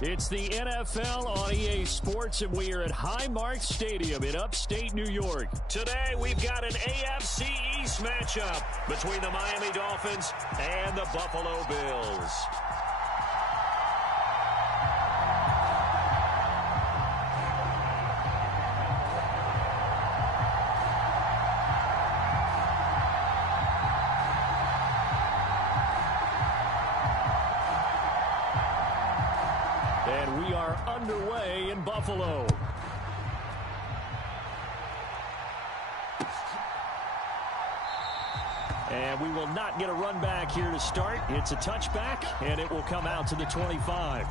It's the NFL on EA Sports, and we are at Highmark Stadium in upstate New York. Today, we've got an AFC East matchup between the Miami Dolphins and the Buffalo Bills. And we are underway in Buffalo. And we will not get a run back here to start. It's a touchback, and it will come out to the 25.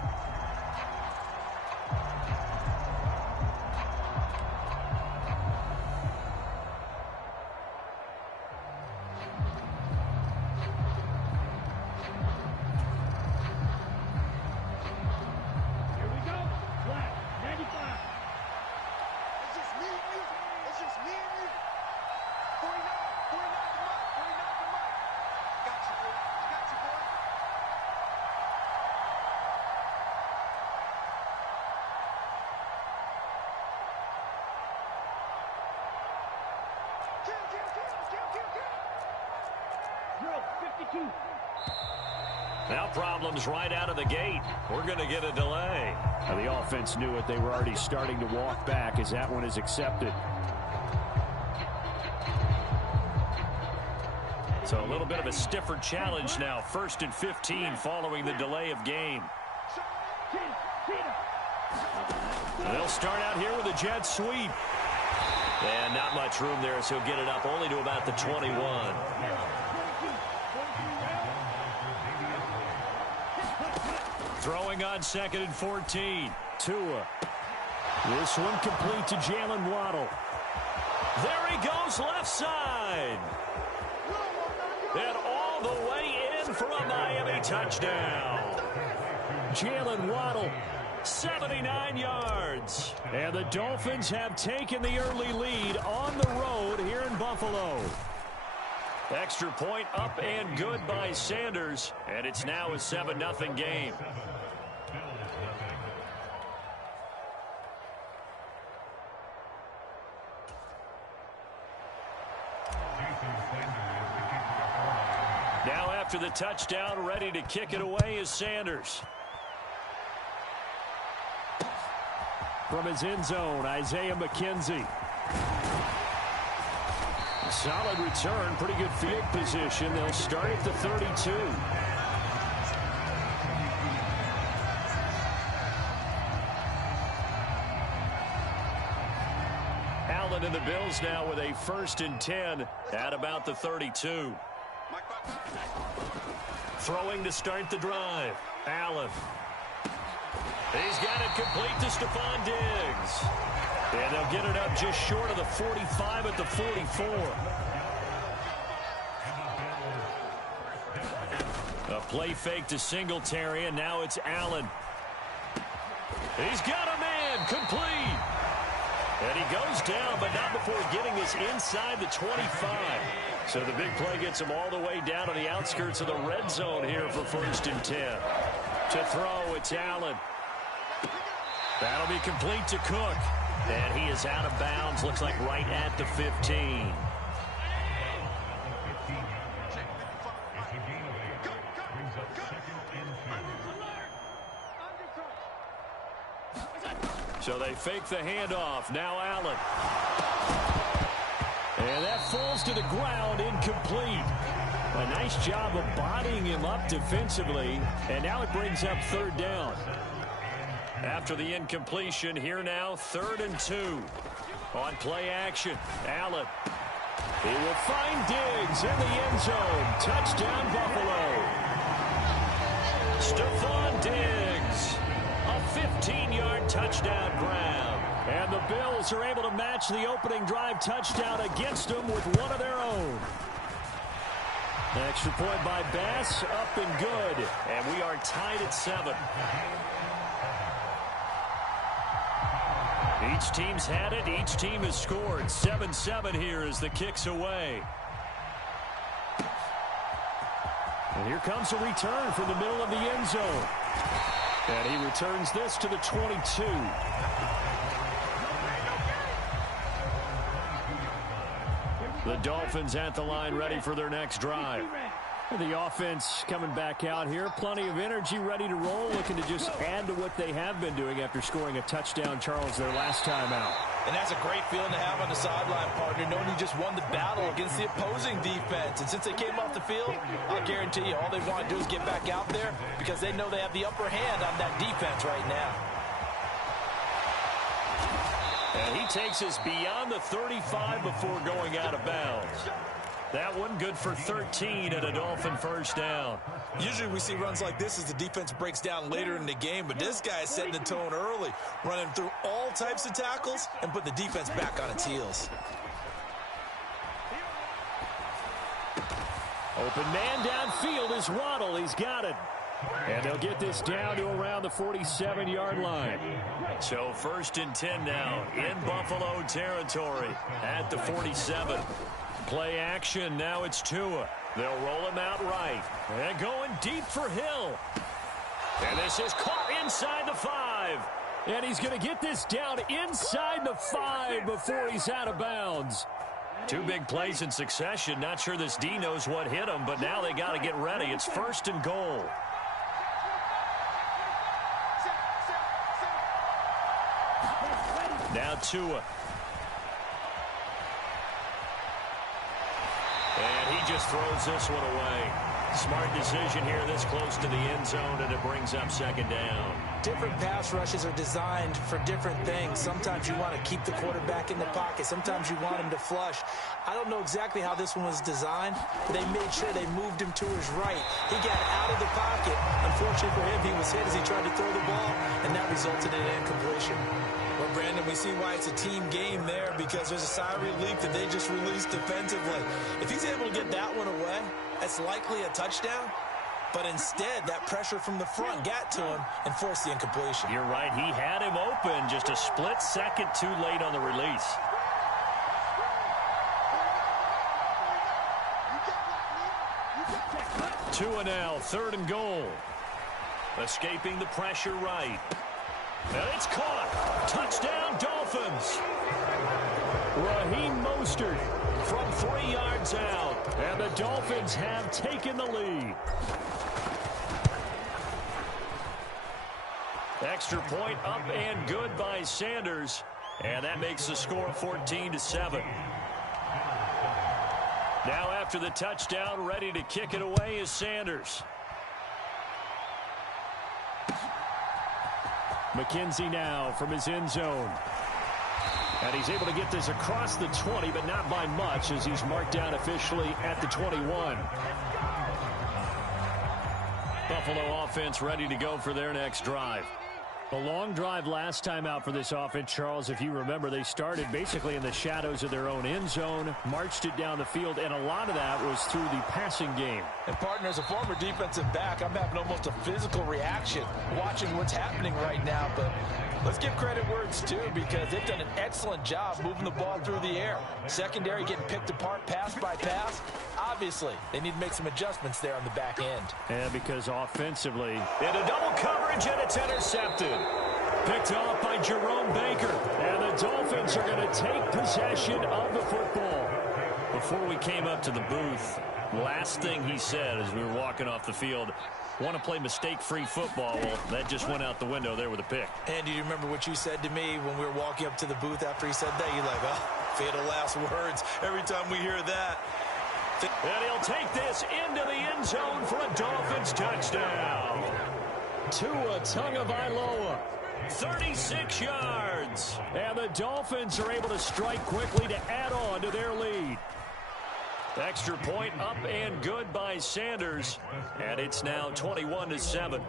Now problems right out of the gate. We're going to get a delay. Now the offense knew it. They were already starting to walk back as that one is accepted. So a little bit of a stiffer challenge now. 1st and 15 following the delay of game. They'll start out here with a jet sweep. And not much room there, so he'll get it up only to about the 21. Throwing on 2nd and 14. Tua. This one complete to Jalen Waddle. There he goes left side. And all the way in for a Miami touchdown. Jalen Waddle, 79 yards. And the Dolphins have taken the early lead on the road here in Buffalo. Extra point up and good by Sanders. And it's now a 7-0 game. Now after the touchdown, ready to kick it away is Sanders. From his end zone, Isaiah McKenzie. Solid return, pretty good field position. They'll start at the 32. Allen and the Bills now with a 1st and 10 at about the 32. Throwing to start the drive. Allen. He's got it complete to Stephon Diggs. And they'll get it up just short of the 45 at the 44. A play fake to Singletary, and now it's Allen. He's got a man complete. And he goes down, but not before getting this inside the 25. So the big play gets him all the way down to the outskirts of the red zone here for 1st and 10. To throw, it's Allen. That'll be complete to Cook. And he is out of bounds. Looks like right at the 15. So they fake the handoff. Now Allen. And that falls to the ground, incomplete. A nice job of bodying him up defensively. And now it brings up 3rd down. After the incompletion, here now, 3rd and 2. On play action, Allen. He will find Diggs in the end zone. Touchdown, Buffalo. Stephon Diggs. A 15-yard touchdown grab. And the Bills are able to match the opening drive touchdown against them with one of their own. Extra point by Bass, up and good. And we are tied at 7. Each team's had it. Each team has scored. 7-7 here as the kick's away. And here comes a return from the middle of the end zone. And he returns this to the 22. The Dolphins at the line, ready for their next drive. The offense coming back out here. Plenty of energy, ready to roll, looking to just add to what they have been doing after scoring a touchdown, Charles, their last time out. And that's a great feeling to have on the sideline, partner, knowing you just won the battle against the opposing defense. And since they came off the field, I'll guarantee you all they want to do is get back out there because they know they have the upper hand on that defense right now. And he takes us beyond the 35 before going out of bounds. That one good for 13 and a Dolphin first down. Usually we see runs like this as the defense breaks down later in the game, but this guy is setting the tone early, running through all types of tackles and put the defense back on its heels. Open man downfield is Waddle. He's got it. And they'll get this down to around the 47-yard line. So 1st and 10 now in Buffalo territory at the 47. Play action. Now it's Tua. They'll roll him out right. And going deep for Hill. And this is caught inside the 5. And he's going to get this down inside the 5 before he's out of bounds. Two big plays in succession. Not sure this D knows what hit him, but now they got to get ready. It's 1st and goal. Now Tua. And he just throws this one away. Smart decision here this close to the end zone, and it brings up 2nd down. Different pass rushes are designed for different things. Sometimes you want to keep the quarterback in the pocket. Sometimes you want him to flush. I don't know exactly how this one was designed, but they made sure they moved him to his right. He got out of the pocket. Unfortunately for him, he was hit as he tried to throw the ball, and that resulted in an incompletion. Well, Brandon, we see why it's a team game there because there's a sigh of relief that they just released defensively. If he's able to get that one away, that's likely a touchdown. But instead, that pressure from the front got to him and forced the incompletion. You're right. He had him open just a split second too late on the release. Tua now, 3rd and goal. Escaping the pressure right. And it's caught. Touchdown, Dolphins. Raheem Mostert from 3 yards out. And the Dolphins have taken the lead. Extra point up and good by Sanders. And that makes the score 14-7. Now after the touchdown, ready to kick it away is Sanders. McKenzie now from his end zone. And he's able to get this across the 20, but not by much as he's marked down officially at the 21. Buffalo offense ready to go for their next drive. A long drive last time out for this offense, Charles. If you remember, they started basically in the shadows of their own end zone, marched it down the field, and a lot of that was through the passing game. And, partner, as a former defensive back, I'm having almost a physical reaction watching what's happening right now. But let's give credit where it's due because they've done an excellent job moving the ball through the air. Secondary getting picked apart pass by pass. Obviously, they need to make some adjustments there on the back end. And because offensively, into double coverage, and it's intercepted. Picked off by Jerome Baker. And the Dolphins are going to take possession of the football. Before we came up to the booth, last thing he said as we were walking off the field, want to play mistake-free football. Well, that just went out the window there with a pick. And do you remember what you said to me when we were walking up to the booth after he said that? You're like, oh, fatal last words every time we hear that. And he'll take this into the end zone for a Dolphins touchdown. Tua Tagovailoa, 36 yards. And the Dolphins are able to strike quickly to add on to their lead. Extra point up and good by Sanders. And it's now 21-7.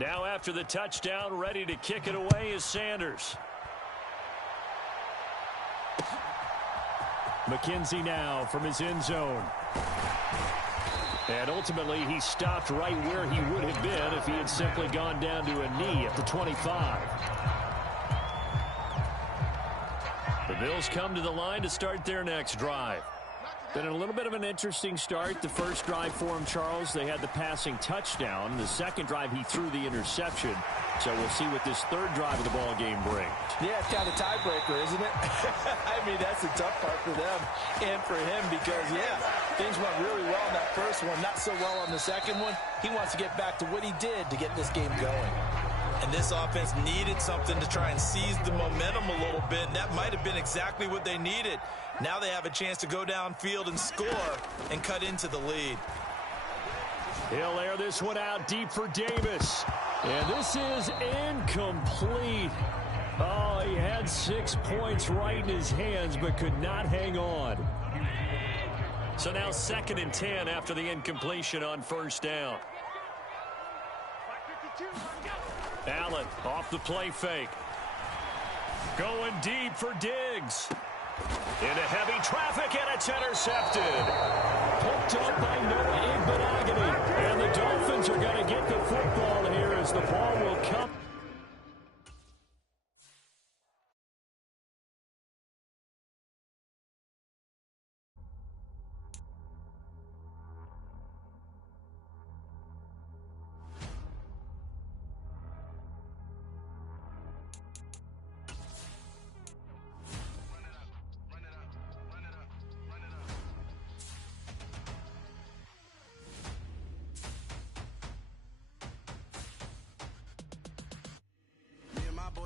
Now after the touchdown, ready to kick it away is Sanders. McKenzie now from his end zone. And ultimately, he stopped right where he would have been if he had simply gone down to a knee at the 25. The Bills come to the line to start their next drive. Been a little bit of an interesting start. The first drive for him, Charles, they had the passing touchdown. The second drive, he threw the interception. So we'll see what this third drive of the ball game brings. Yeah, it's kind of a tiebreaker, isn't it? I mean, that's the tough part for them and for him because, yeah, things went really well in that first one, not so well on the second one. He wants to get back to what he did to get this game going. And this offense needed something to try and seize the momentum a little bit, and that might have been exactly what they needed. Now they have a chance to go downfield and score and cut into the lead. He'll air this one out deep for Davis. And this is incomplete. Oh, he had 6 points right in his hands, but could not hang on. So now 2nd and 10 after the incompletion on first down. Allen off the play fake. Going deep for Diggs. Into heavy traffic, and it's intercepted. Picked up by Noah Igbenogany. And the Dolphins are going to get the football here as the ball will come.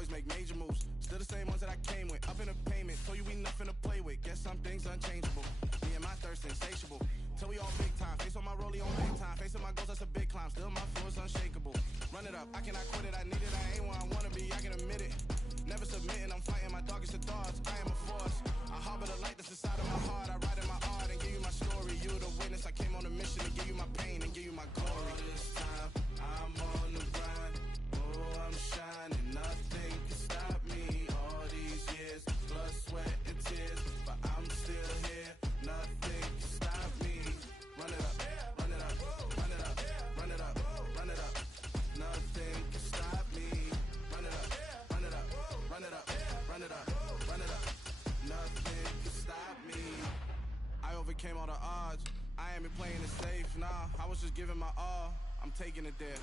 Make major moves, still the same ones that I came with. Up in the payment, told you we nothing to play with. Guess some things unchangeable. Me and my thirst insatiable. Till we all big time. Face on my rollie on big time. Facing my goals, that's a big climb. Still my flow is unshakable. Run it up, I cannot quit it. I need it, I ain't where I wanna be. I can admit it. Never submitting, I'm fighting my darkest of thoughts. I am a force. I harbor the light that's inside of my heart. I write in my art and give you my story. You the witness. I came on a mission to give you my pain and give you my glory. All this time, I'm on the grind. Oh, I'm shining. Nothing can stop me. All these years, blood, sweat, and tears, but I'm still here. Nothing can stop me. Run it up, run it up, run it up, run it up, run it up. Nothing can stop me. Run it up, run it up, run it up, run it up, run it up. Nothing can stop me. I overcame all the odds. I ain't been playing it safe, nah. I was just giving my all. I'm taking it there.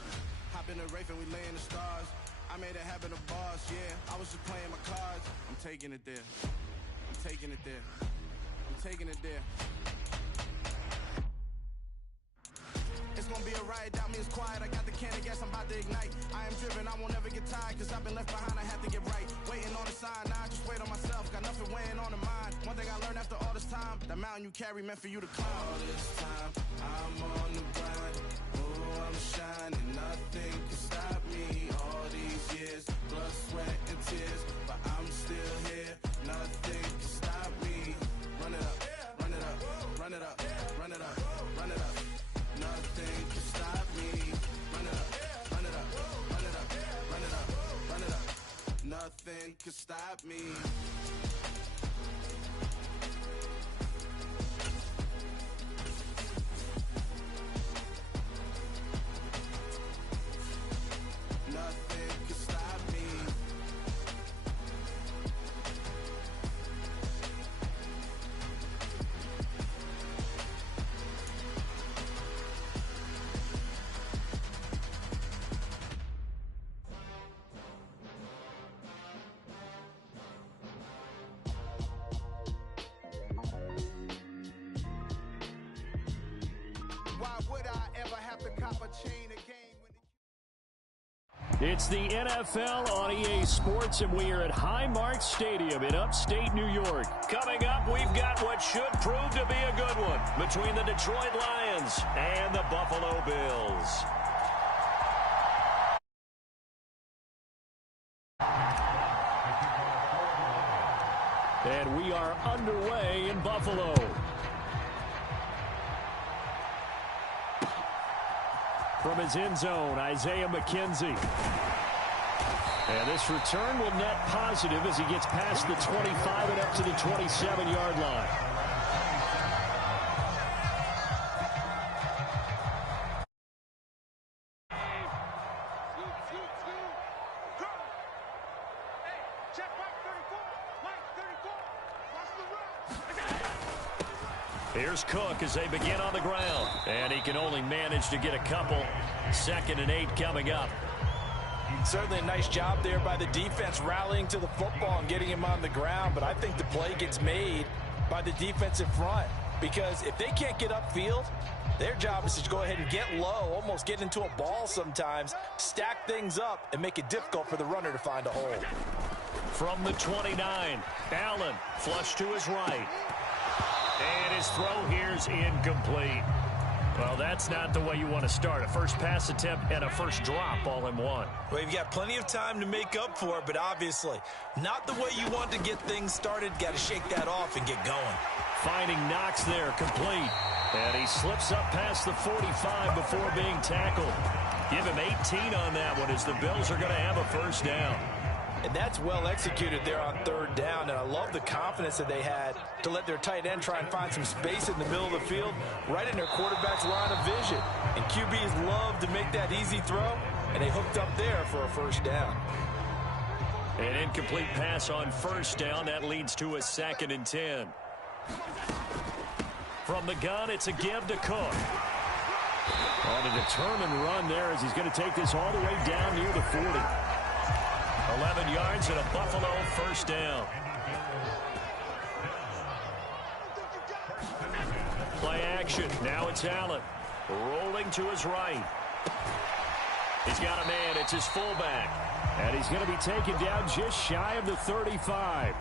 Hop in the Wraith and we lay in the stars. I made it happen to boss, yeah. I was just playing my cards. I'm taking it there. I'm taking it there. I'm taking it there. It's gonna be a riot, doubt me it's quiet. I got the can of gas, I'm about to ignite. I am driven, I won't ever get tired, cause I've been left behind, I have to get right. Waiting on the sign, now I just wait on myself. Got nothing weighing on the mind. One thing I learned after all this time, the mountain you carry meant for you to climb. All this time, I'm on the grind. Oh, I'm shining, nothing can stop me. All these years, blood, sweat, and tears, but I'm still here. Nothing can stop me. Run it up, run it up, run it up, run it up, run it up. Nothing can stop me. Run it up, run it up, run it up, run it up, run it up. Nothing can stop me. Nothing can stop me. Why would I ever have to cop a chain again when It's the NFL on EA Sports, and we are at Highmark Stadium in upstate New York. Coming up, we've got what should prove to be a good one between the Detroit Lions and the Buffalo Bills. And we are underway in Buffalo. From his end zone, Isaiah McKenzie. And this return will net positive as he gets past the 25 and up to the 27-yard line. Here's Cook as they begin on the ground. And he can only manage to get a couple. 2nd and 8 coming up. Certainly a nice job there by the defense rallying to the football and getting him on the ground. But I think the play gets made by the defensive front. Because if they can't get upfield, their job is to go ahead and get low, almost get into a ball sometimes, stack things up, and make it difficult for the runner to find a hole. From the 29, Allen flush to his right. And his throw here's incomplete. Well, that's not the way you want to start. A first pass attempt and a first drop all in one. Well, you've got plenty of time to make up for it, but obviously not the way you want to get things started. Got to shake that off and get going. Finding Knox there, complete. And he slips up past the 45 before being tackled. Give him 18 on that one as the Bills are going to have a first down. And that's well executed there on 3rd down. And I love the confidence that they had to let their tight end try and find some space in the middle of the field, right in their quarterback's line of vision. And QBs love to make that easy throw, and they hooked up there for a first down. An incomplete pass on first down. That leads to a 2nd and 10. From the gun, it's a give to Cook. On a determined run there as he's going to take this all the way down near the 40. 11 yards and a Buffalo first down. Play action. Now it's Allen. Rolling to his right. He's got a man. It's his fullback. And he's going to be taken down just shy of the 35.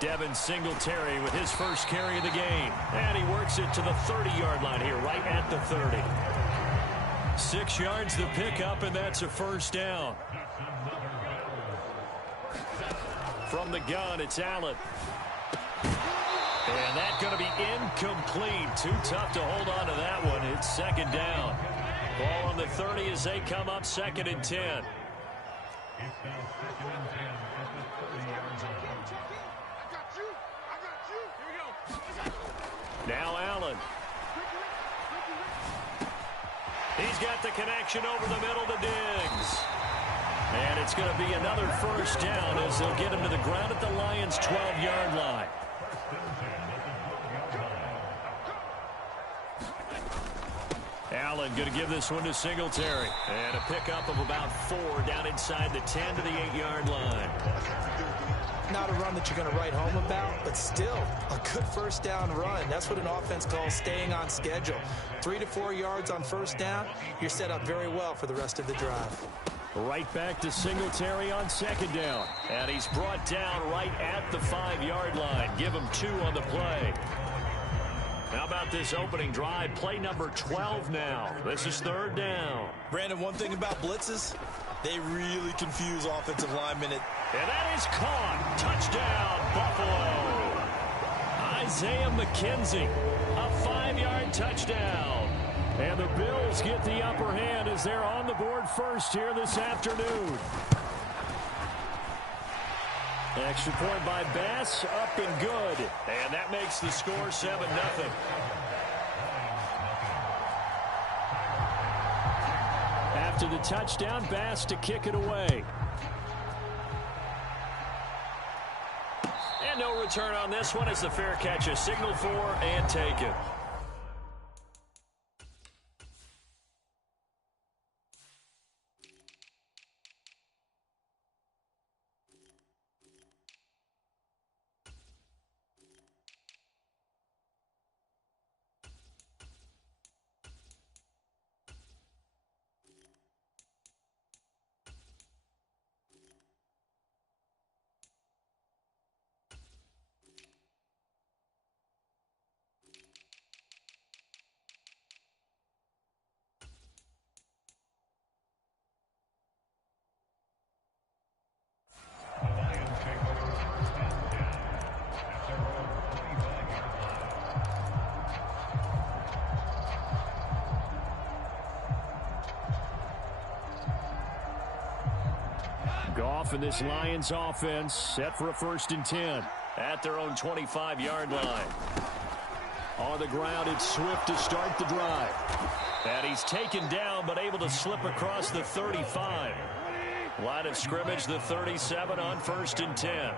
Devin Singletary with his first carry of the game. And he works it to the 30-yard line here, right at the 30. 6 yards the pickup, and that's a first down. From the gun, it's Allen. And that's going to be incomplete. Too tough to hold on to that one. It's 2nd down. Ball on the 30 as they come up 2nd and 10. Now Allen. He's got the connection over the middle to Diggs. And it's going to be another first down as they'll get him to the ground at the Lions' 12-yard line. Allen going to give this one to Singletary. And a pickup of about 4 down inside the 10 to the 8-yard line. Not a run that you're going to write home about, but still a good first down run. That's what an offense calls staying on schedule. 3 to 4 yards on first down, you're set up very well for the rest of the drive. Right back to Singletary on 2nd down. And he's brought down right at the 5-yard line. Give him 2 on the play. How about this opening drive? Play number 12 now. This is 3rd down. Brandon, one thing about blitzes, they really confuse offensive linemen. And that is caught. Touchdown, Buffalo. Isaiah McKenzie, a 5-yard touchdown. And the Bills get the upper hand as they're on the board first here this afternoon. Extra point by Bass, up and good. And that makes the score 7-0. After the touchdown, Bass to kick it away. And no return on this one as the fair catch is signaled for and taken. Goff and this Lions offense set for a 1st and 10 at their own 25-yard line. On the ground, it's Swift to start the drive. And he's taken down, but able to slip across the 35. Line of scrimmage, the 37 on 1st and 10.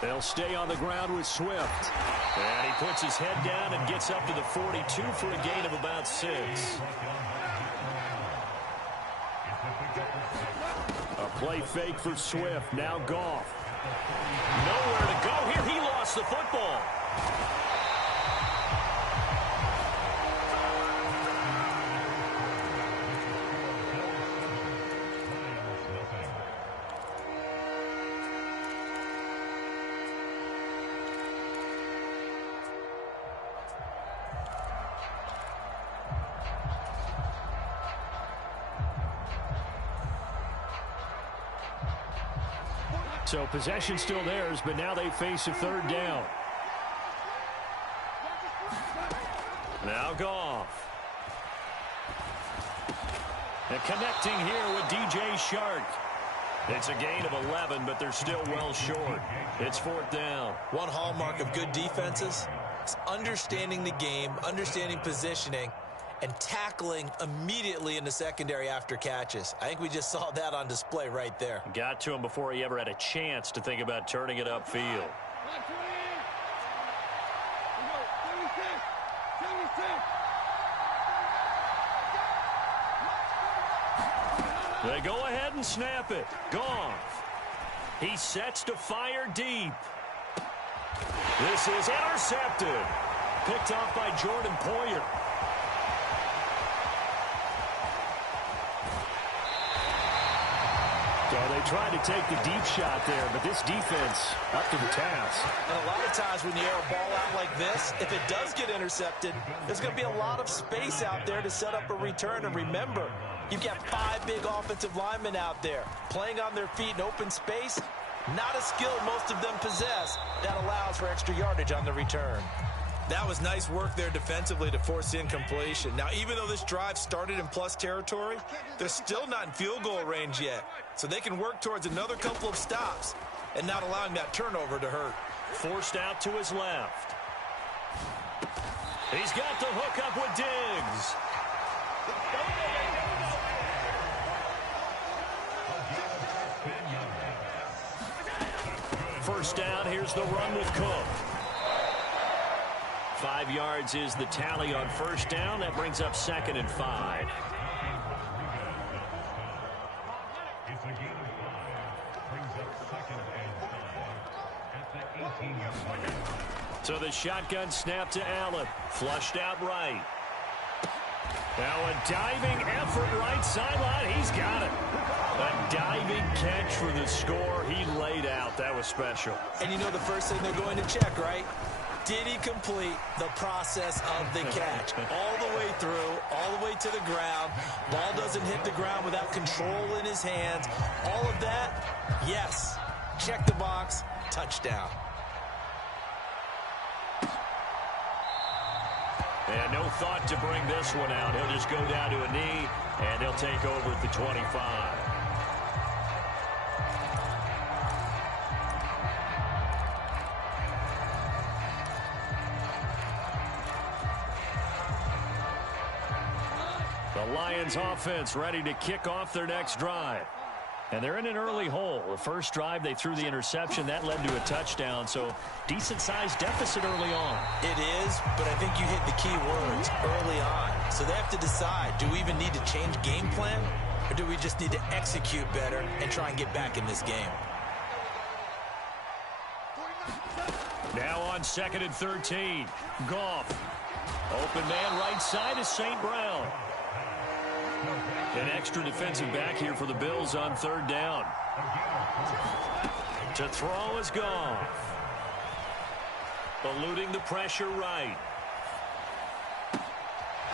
They'll stay on the ground with Swift. And he puts his head down and gets up to the 42 for a gain of about 6. A play fake for Swift. Now Goff. Nowhere to go here. He lost the football. So possession still theirs, but now they face a 3rd down. Now Goff. And connecting here with DJ Shark. It's a gain of 11, but they're still well short. It's 4th down. One hallmark of good defenses is understanding the game, understanding positioning, and tackling immediately in the secondary after catches. I think we just saw that on display right there. Got to him before he ever had a chance to think about turning it upfield. They go ahead and snap it. Goff. He sets to fire deep. This is intercepted. Picked off by Jordan Poyer. So they tried to take the deep shot there, but this defense up to the task. And a lot of times when you air a ball out like this, if it does get intercepted, there's going to be a lot of space out there to set up a return. And remember, you've got 5 big offensive linemen out there playing on their feet in open space. Not a skill most of them possess that allows for extra yardage on the return. That was nice work there defensively to force incompletion. Now, even though this drive started in plus territory, they're still not in field goal range yet. So they can work towards another couple of stops and not allowing that turnover to hurt. Forced out to his left. He's got the hook up with Diggs. First down, here's the run with Cook. 5 yards is the tally on first down. That brings up 2nd and 5. So the shotgun snap to Allen. Flushed out right. Now a diving effort right sideline. He's got it. A diving catch for the score. He laid out. That was special. And you know the first thing they're going to check, right? Did he complete the process of the catch? All the way through, all the way to the ground. Ball doesn't hit the ground without control in his hands. All of that, yes. Check the box, touchdown. And no thought to bring this one out. He'll just go down to a knee, and he'll take over at the 25. The Lions offense ready to kick off their next drive. And they're in an early hole. The first drive, they threw the interception. That led to a touchdown. So decent-sized deficit early on. It is, but I think you hit the key words early on. So they have to decide, do we even need to change game plan? Or do we just need to execute better and try and get back in this game? Now on 2nd and 13. Goff. Open man right side is St. Brown. An extra defensive back here for the Bills on 3rd down. To throw is Goff. Eluding the pressure right.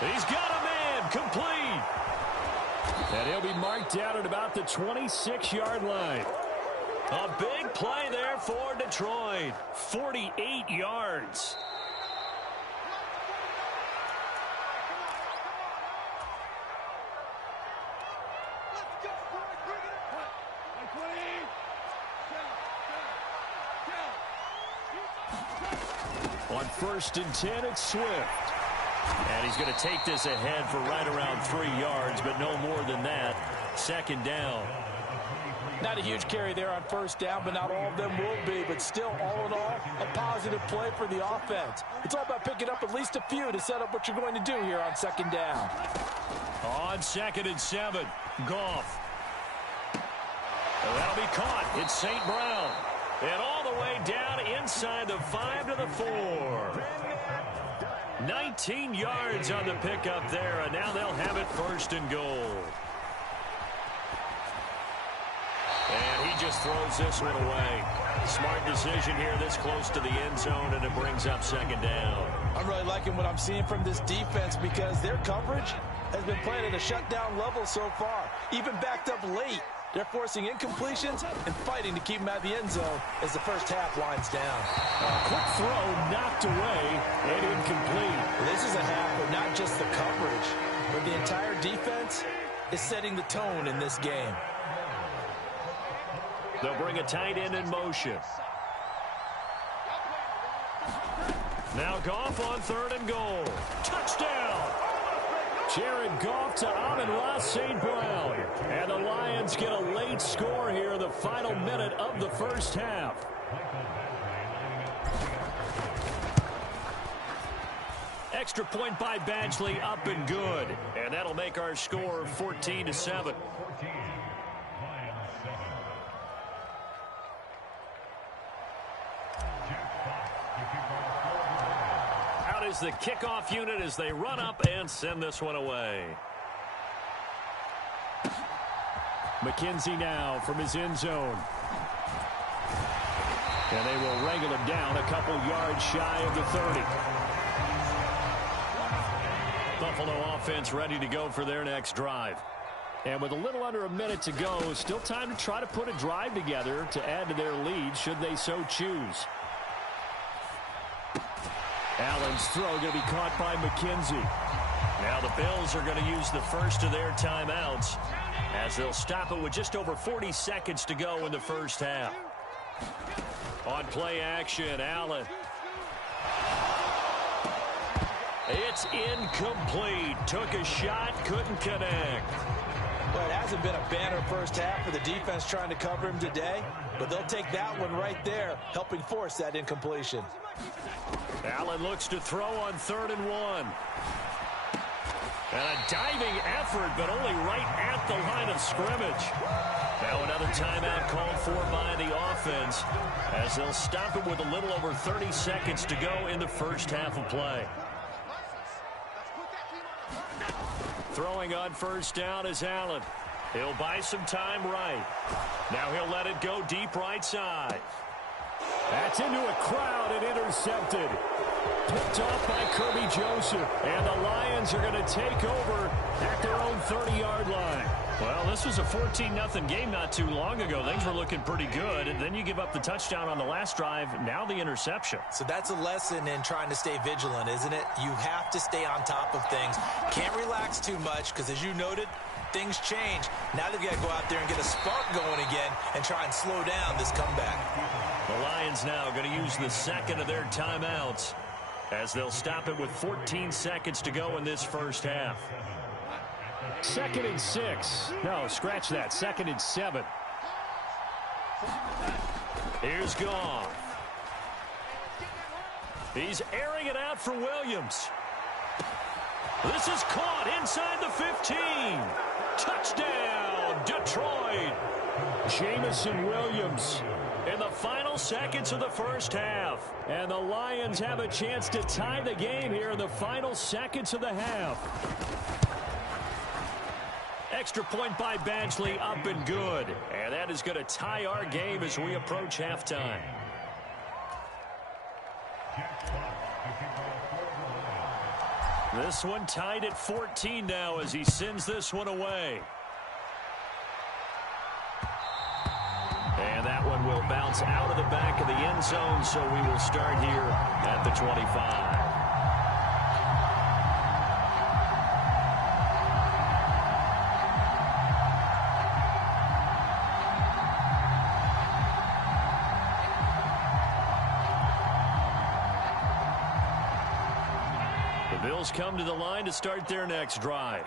He's got a man complete. And he'll be marked down at about the 26-yard line. A big play there for Detroit. 48 yards. On 1st and 10, it's Swift. And he's going to take this ahead for right around 3 yards, but no more than that. 2nd down. Not a huge carry there on 1st down, but not all of them will be. But still, all in all, a positive play for the offense. It's all about picking up at least a few to set up what you're going to do here on 2nd down. On 2nd and 7, Goff. That'll be caught. It's St. Brown. And all the way down inside the 5 to the 4. 19 yards on the pickup there, and now they'll have it 1st and goal. And he just throws this one away. Smart decision here this close to the end zone, and it brings up 2nd down. I'm really liking what I'm seeing from this defense because their coverage has been playing at a shutdown level so far. Even backed up late, they're forcing incompletions and fighting to keep them out of the end zone as the first half winds down. Quick throw knocked away and incomplete. Well, this is a half where not just the coverage, but the entire defense is setting the tone in this game. They'll bring a tight end in motion. Now Goff on 3rd and goal. Touchdown! Jared Goff to Amon-Ra St. Brown. And the Lions get a late score here in the final minute of the first half. Extra point by Badgley, up and good. And that'll make our score 14-7. Is the kickoff unit as they run up and send this one away. McKenzie now from his end zone. And they will wrangle him down a couple yards shy of the 30. Buffalo offense ready to go for their next drive. And with a little under a minute to go, still time to try to put a drive together to add to their lead should they so choose. Allen's throw going to be caught by McKenzie. Now the Bills are going to use the first of their timeouts as they'll stop it with just over 40 seconds to go in the first half. On play action, Allen. It's incomplete. Took a shot, couldn't connect. Well, it hasn't been a banner first half for the defense trying to cover him today, but they'll take that one right there, helping force that incompletion. Allen looks to throw on 3rd and 1. And a diving effort, but only right at the line of scrimmage. Now another timeout called for by the offense as they'll stop it with a little over 30 seconds to go in the first half of play. Throwing on 1st down is Allen. He'll buy some time right. Now he'll let it go deep right side. That's into a crowd and intercepted. Picked off by Kirby Joseph. And the Lions are going to take over at their own 30-yard line. Well, this was a 14-0 game not too long ago. Things were looking pretty good. And then you give up the touchdown on the last drive. Now the interception. So that's a lesson in trying to stay vigilant, isn't it? You have to stay on top of things. Can't relax too much because, as you noted, things change. Now they've got to go out there and get a spark going again and try and slow down this comeback. The Lions now going to use the second of their timeouts as they'll stop it with 14 seconds to go in this first half. 2nd and 6. No, scratch that. 2nd and 7. Here's Goff. He's airing it out for Williams. This is caught inside the 15. Touchdown, Detroit. Jamison Williams in the final seconds of the first half. And the Lions have a chance to tie the game here in the final seconds of the half. Extra point by Badgley, up and good. And that is going to tie our game as we approach halftime. This one tied at 14 now as he sends this one away. And that one will bounce out of the back of the end zone, so we will start here at the 25. Bills come to the line to start their next drive.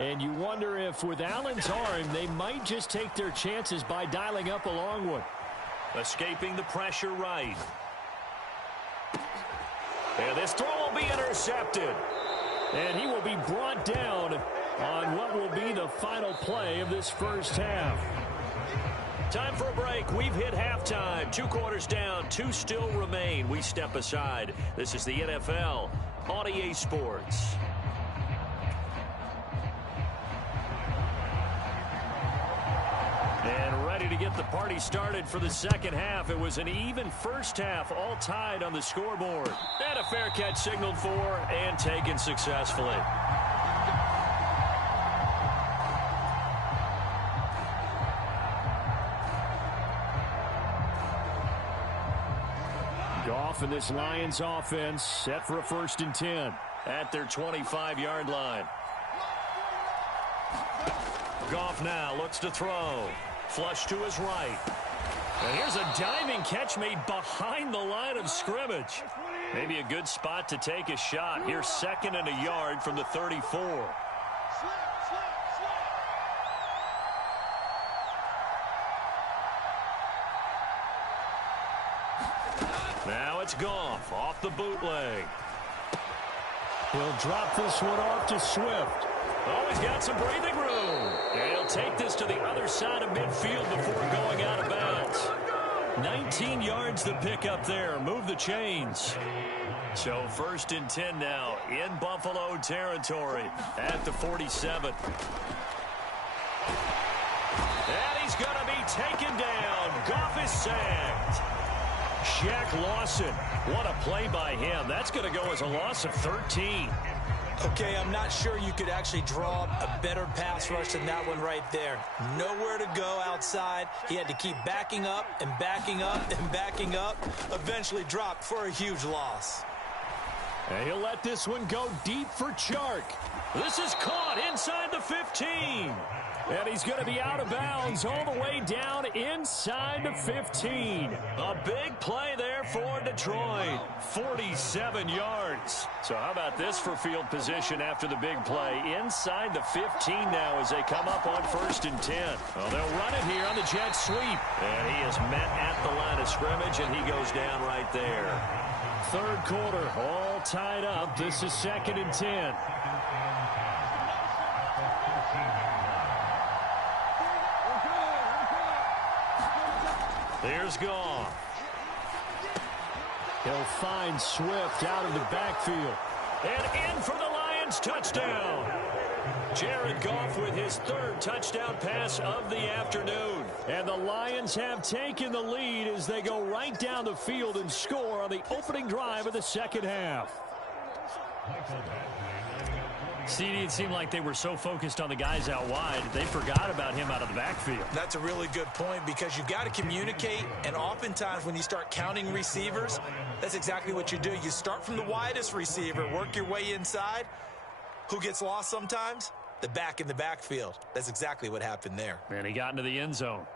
And you wonder if with Allen's arm, they might just take their chances by dialing up a long one. Escaping the pressure right. And this throw will be intercepted. And he will be brought down on what will be the final play of this first half. Time for a break. We've hit halftime. 2 quarters down. 2 still remain. We step aside. This is the NFL on EA Sports. And ready to get the party started for the second half. It was an even first half, all tied on the scoreboard. And a fair catch signaled for and taken successfully. Goff and this Lions offense set for a 1st and 10 at their 25-yard line. Goff now looks to throw. Flush to his right. And here's a diving catch made behind the line of scrimmage. Maybe a good spot to take a shot. Here's 2nd and a yard from the 34. Now it's Goff off the bootleg. He'll drop this one off to Swift. Oh, he's got some breathing room. And he'll take this to the other side of midfield before going out of bounds. 19 yards to pick up there. Move the chains. So 1st and 10 now in Buffalo territory at the 47. And he's going to be taken down. Goff is sacked. Shaq Lawson. What a play by him. That's going to go as a loss of 13. Okay, I'm not sure you could actually draw a better pass rush than that one right there. Nowhere to go outside. He had to keep backing up and backing up and backing up. Eventually dropped for a huge loss. And he'll let this one go deep for Chark. This is caught inside the 15. And he's going to be out of bounds all the way down inside the 15. A big play there for Detroit. 47 yards. So how about this for field position after the big play? Inside the 15 now as they come up on 1st and 10. Well, they'll run it here on the jet sweep. And he is met at the line of scrimmage, and he goes down right there. 3rd quarter, all tied up. This is 2nd and 10. There's Goff. He'll find Swift out of the backfield. And in for the Lions touchdown. Jared Goff with his 3rd touchdown pass of the afternoon. And the Lions have taken the lead as they go right down the field and score on the opening drive of the second half. CD, it seemed like they were so focused on the guys out wide, they forgot about him out of the backfield. That's a really good point because you've got to communicate, and oftentimes when you start counting receivers, that's exactly what you do. You start from the widest receiver, work your way inside. Who gets lost sometimes? The back in the backfield. That's exactly what happened there. And he got into the end zone.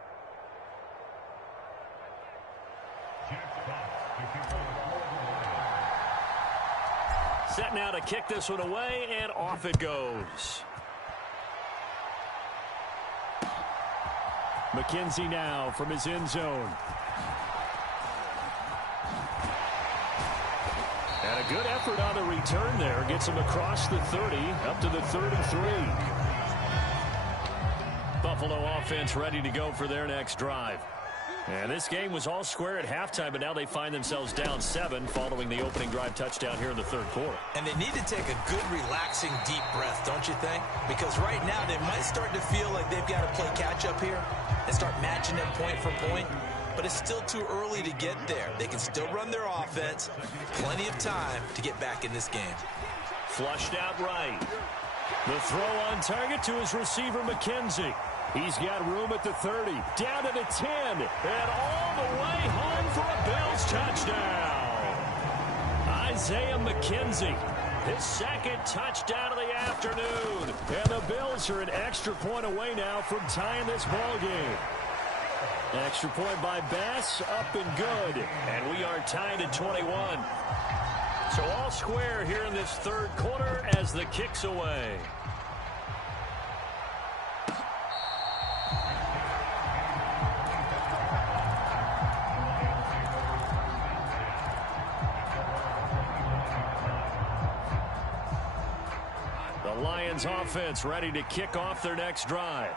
Set now to kick this one away, and off it goes. McKenzie now from his end zone. And a good effort on the return there. Gets him across the 30, up to the 3rd and 3. Buffalo offense ready to go for their next drive. And this game was all square at halftime, but now they find themselves down 7 following the opening drive touchdown here in the 3rd quarter. And they need to take a good, relaxing, deep breath, don't you think? Because right now they might start to feel like they've got to play catch-up here and start matching them point for point. But it's still too early to get there. They can still run their offense. Plenty of time to get back in this game. Flushed out right. The throw on target to his receiver, McKenzie. He's got room at the 30, down to the 10, and all the way home for a Bills touchdown. Isaiah McKenzie, his 2nd touchdown of the afternoon. And the Bills are an extra point away now from tying this ball game. Extra point by Bass, up and good. And we are tied at 21. So all square here in this third quarter as the kick's away. The Lions offense ready to kick off their next drive.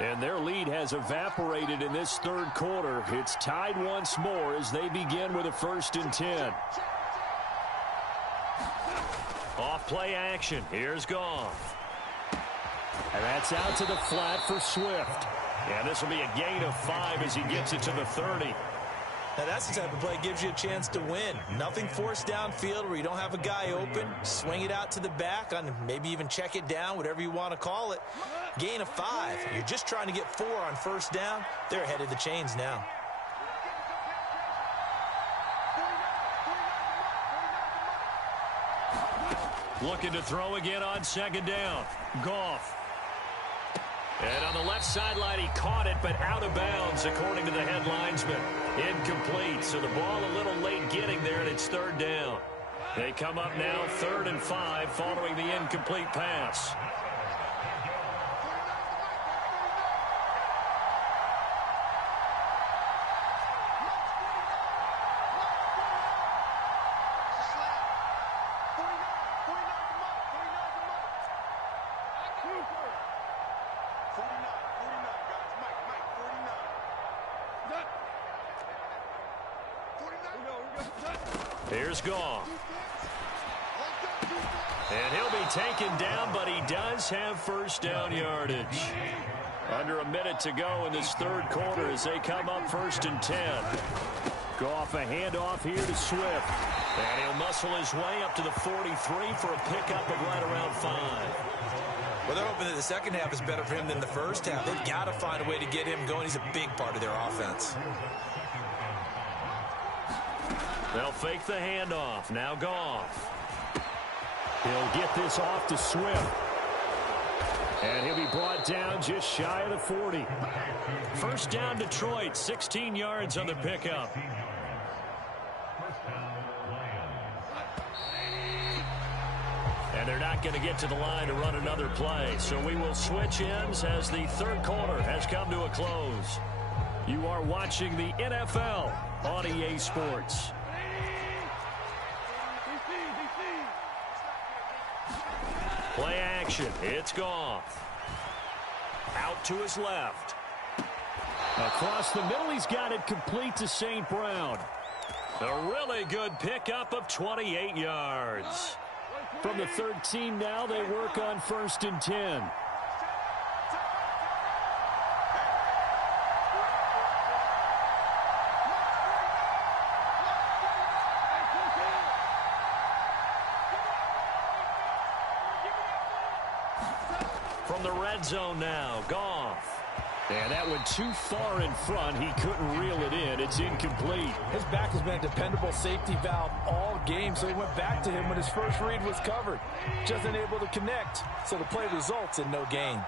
And their lead has evaporated in this third quarter. It's tied once more as they begin with a 1st and 10. Off play action. Here's Goff. And that's out to the flat for Swift. And this will be a gain of 5 as he gets it to the 30. Now that's the type of play that gives you a chance to win. Nothing forced downfield where you don't have a guy open. Swing it out to the back, on maybe even check it down, whatever you want to call it. Gain of 5. You're just trying to get 4 on 1st down. They're ahead of the chains now. Looking to throw again on 2nd down. Goff. And on the left sideline, he caught it, but out of bounds, according to the head linesman. Incomplete, so the ball a little late getting there, and it's 3rd down. They come up now 3rd and 5 following the incomplete pass. Here's Goff. And he'll be taken down, but he does have 1st down yardage. Under a minute to go in this third quarter as they come up 1st and 10. Goff a handoff here to Swift. And he'll muscle his way up to the 43 for a pickup of right around 5. Well, they're hoping that the second half is better for him than the first half. They've got to find a way to get him going. He's a big part of their offense. They'll fake the handoff. Now Goff. He'll get this off to Swift. And he'll be brought down just shy of the 40. 1st down Detroit, 16 yards on the pickup. And they're not going to get to the line to run another play. So we will switch ends as the third quarter has come to a close. You are watching the NFL on EA Sports. Play action. It's Goff. Out to his left. Across the middle, he's got it complete to St. Brown. A really good pickup of 28 yards. From the 13 now, they work on 1st and 10. From the red zone now, Goff. And that went too far in front. He couldn't reel it in. It's incomplete. His back has been a dependable safety valve all game, so he went back to him when his first read was covered. Just unable to connect, so the play results in no gain.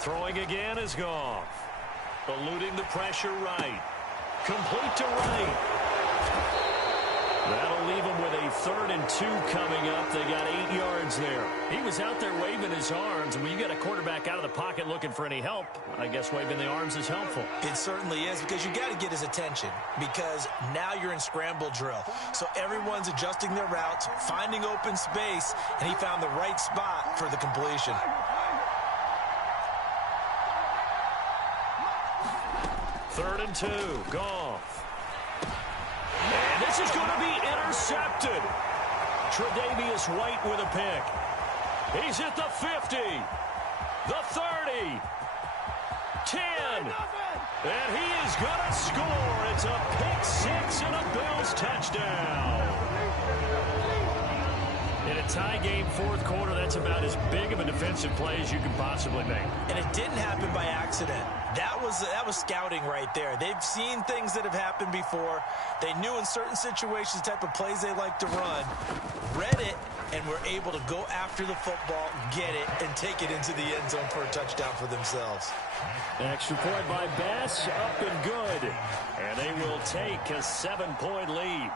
Throwing again is Goff. Eluding the pressure right. Complete to right. That'll leave him with a 3rd and 2 coming up. They got 8 yards there. He was out there waving his arms. When you get a quarterback out of the pocket looking for any help, I guess waving the arms is helpful. It certainly is, because you got to get his attention, because now you're in scramble drill. So everyone's adjusting their routes, finding open space, and he found the right spot for the completion. 3rd and 2, Goff. And this is going to be intercepted. Tre'Davious White with a pick. He's at the 50, the 30, 10, and he is going to score. It's a pick 6 and a Bills touchdown. In a tie game, fourth quarter, that's about as big of a defensive play as you can possibly make. And it didn't happen by accident. That was scouting right there. They've seen things that have happened before. They knew in certain situations the type of plays they like to run, read it, and were able to go after the football, get it, and take it into the end zone for a touchdown for themselves. Extra point by Bass, up and good. And they will take a 7-point lead.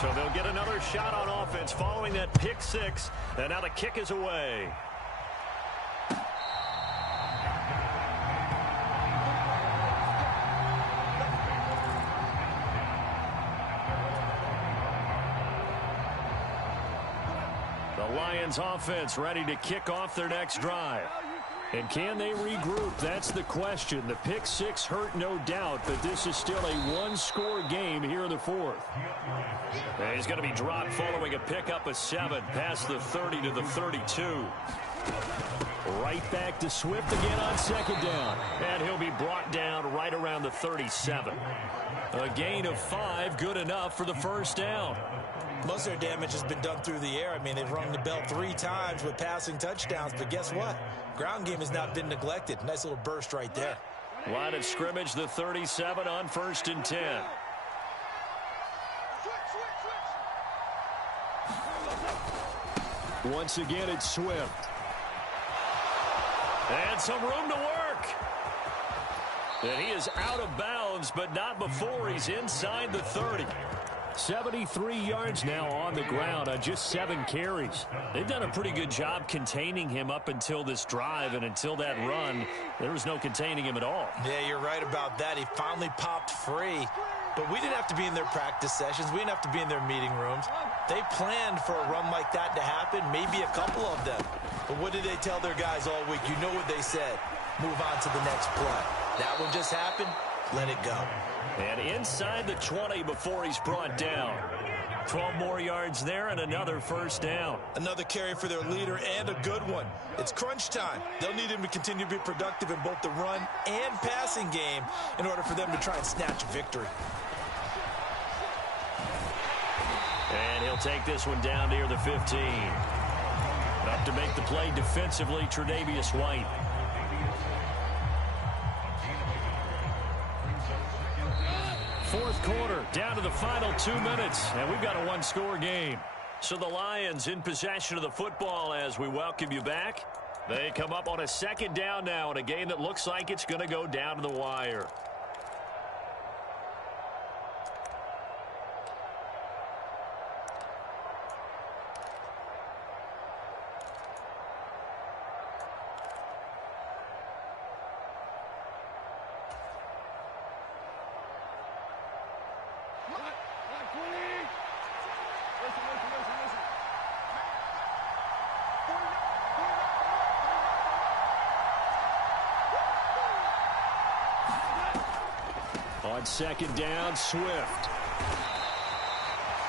So they'll get another shot on offense following that pick six. And now the kick is away. The Lions offense ready to kick off their next drive. And can they regroup? That's the question. The pick six hurt, no doubt, but this is still a one-score game here in the fourth. And he's going to be dropped following a pickup of 7 past the 30 to the 32. Right back to Swift again on second down. And he'll be brought down right around the 37. A gain of 5, good enough for the first down. Most of their damage has been done through the air. I mean, they've rung the bell 3 times with passing touchdowns, but guess what? Ground game has not been neglected. Nice little burst right there. Line of scrimmage, the 37 on 1st and 10. Once again, it's Swift. And some room to work. And he is out of bounds, but not before he's inside the 30. 73 yards now on the ground on just 7 carries. They've done a pretty good job containing him up until this drive, and until that run, there was no containing him at all. Yeah, you're right about that. He finally popped free. But we didn't have to be in their practice sessions. We didn't have to be in their meeting rooms. They planned for a run like that to happen, maybe a couple of them. But what did they tell their guys all week? You know what they said. Move on to the next play. That one just happened. Let it go. And inside the 20 before he's brought down. 12 more yards there and another first down. Another carry for their leader and a good one. It's crunch time. They'll need him to continue to be productive in both the run and passing game in order for them to try and snatch victory. And he'll take this one down near the 15. Up to make the play defensively, Tre'Davious White. Fourth quarter, down to the final 2 minutes, and we've got a one-score game. So the Lions in possession of the football as we welcome you back. They come up on a second down now in a game that looks like it's going to go down to the wire. On second down, Swift.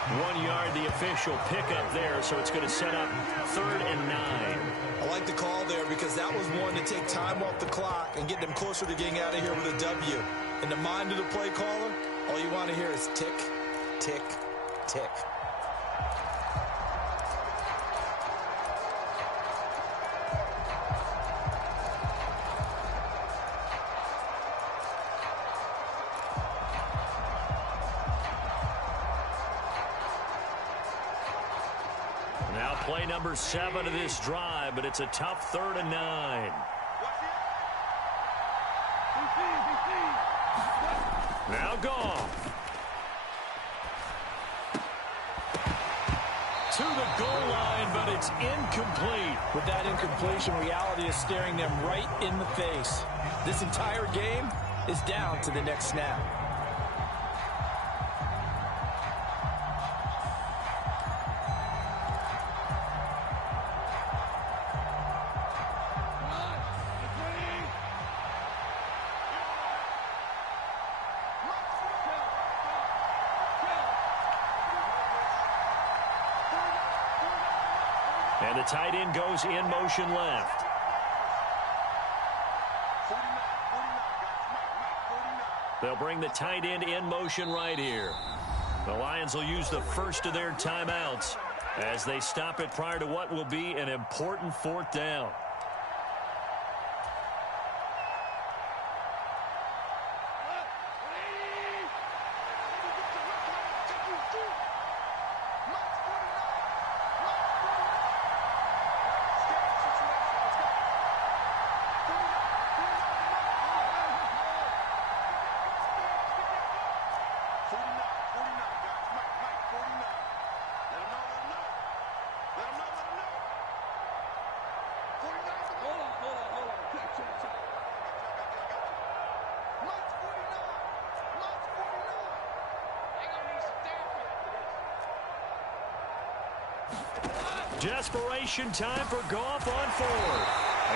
1 yard, the official pickup there, so it's going to set up 3rd and 9. I like the call there because that was one to take time off the clock and get them closer to getting out of here with a W. In the mind of the play caller, all you want to hear is tick, tick, tick. Now play number 7 of this drive, but it's a tough 3rd and 9. Now Goff. To the goal line, but it's incomplete. With that incompletion, reality is staring them right in the face. This entire game is down to the next snap. And the tight end goes in motion left. They'll bring the tight end in motion right here. The Lions will use the first of their timeouts. as they stop it prior to what will be an important 4th down. Desperation time for Goff on 4.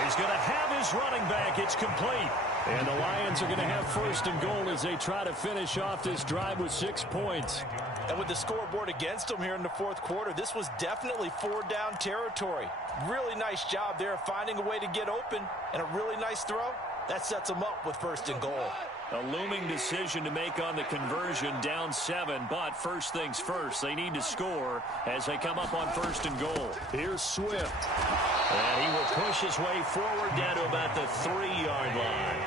He's going to have his running back. It's complete. And the Lions are going to have 1st and goal as they try to finish off this drive with 6 points. And with the scoreboard against them here in the 4th quarter, this was definitely 4-down territory. Really nice job there finding a way to get open, and a really nice throw. That sets them up with 1st and goal. A looming decision to make on the conversion, down 7, but first things first, they need to score as they come up on 1st and goal. Here's Swift. And he will push his way forward down to about the 3-yard line.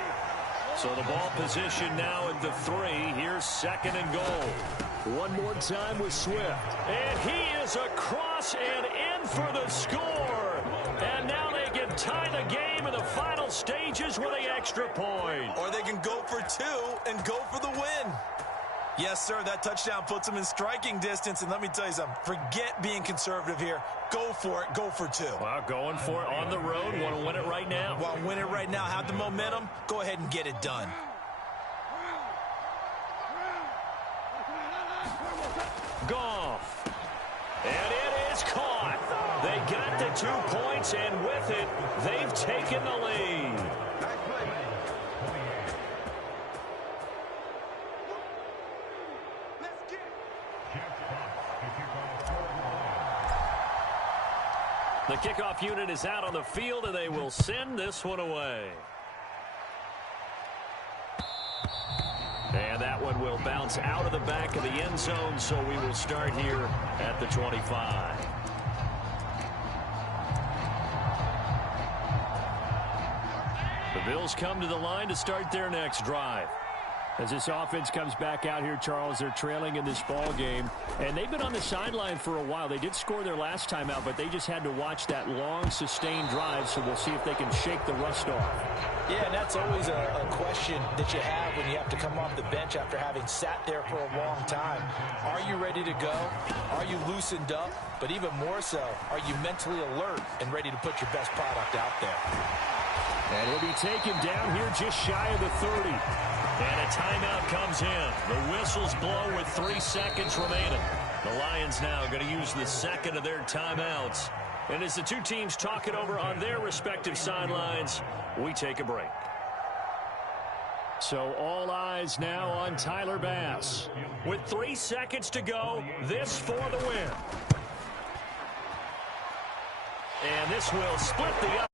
So the ball position now at the 3. Here's 2nd and goal. One more time with Swift. And he is across and in for the score. And now they can tie the game in the final stages with an extra point. Or they can go for 2 and go for the win. Yes, sir, that touchdown puts them in striking distance. And let me tell you something, forget being conservative here. Go for it, go for 2. Well, going for it on the road. Want to win it right now. Want to win it right now, have the momentum, go ahead and get it done. Goff. And it is caught. They got the 2 points, and with it, they've taken the lead. The kickoff unit is out on the field, and they will send this one away. And that one will bounce out of the back of the end zone, so we will start here at the 25. The Bills come to the line to start their next drive. As this offense comes back out here, Charles, they're trailing in this ball game, and they've been on the sideline for a while. They did score their last time out, but they just had to watch that long, sustained drive, so we'll see if they can shake the rust off. Yeah, and that's always a question that you have when you have to come off the bench after having sat there for a long time. Are you ready to go? Are you loosened up? But even more so, are you mentally alert and ready to put your best product out there? And he'll be taken down here just shy of the 30. And a timeout comes in. The whistles blow with 3 seconds remaining. The Lions now going to use the second of their timeouts. And as the two teams talk it over on their respective sidelines, we take a break. So all eyes now on Tyler Bass. With 3 seconds to go, this for the win. And this will split the